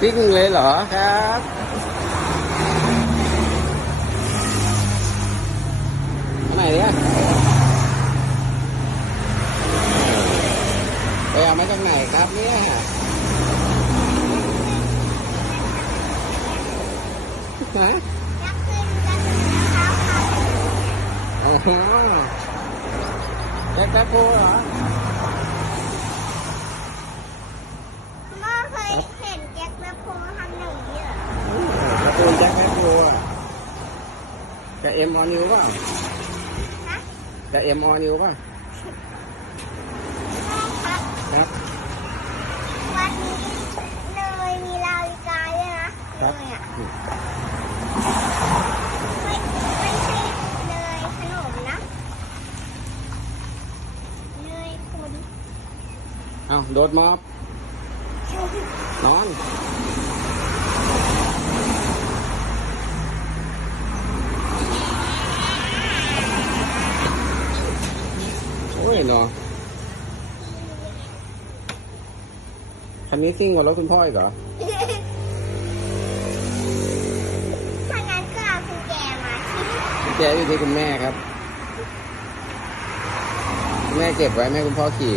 ซิ่งเลยเหรอครับอันไหนเนี่ยไปเอามาจากไหนครับเนี่ยฮะยักษ์ขึ้นจะถึงนะคะค่ะโอ้โหแจ็คแป๊บโพเหรอ คุณพ่อ เคยเห็นแจ็คแม่โพทำอย่างนี้เหรอการ์ตูนแจ็คแป๊บโพอะกับเอ็มออนิวเปล่าฮะกับเอ็มออนิวเปล่าพ่อครับครับวันนี้เนยมีนาฬิกาด้วยนะเนยอะไม่ไม่ใช่เนยขนมนะเนยคุณ เอ้าโดดมอบ นอนโอ้ยเนาะคันนี้ซิ่งกว่ารถคุณพ่ออีกเหรอ ถ้างั้นก็เอากุญแจมาที่กุญแจอยู่ที่คุณแม่ครับ คุณแม่เก็บไว้แม่คุณพ่อขี่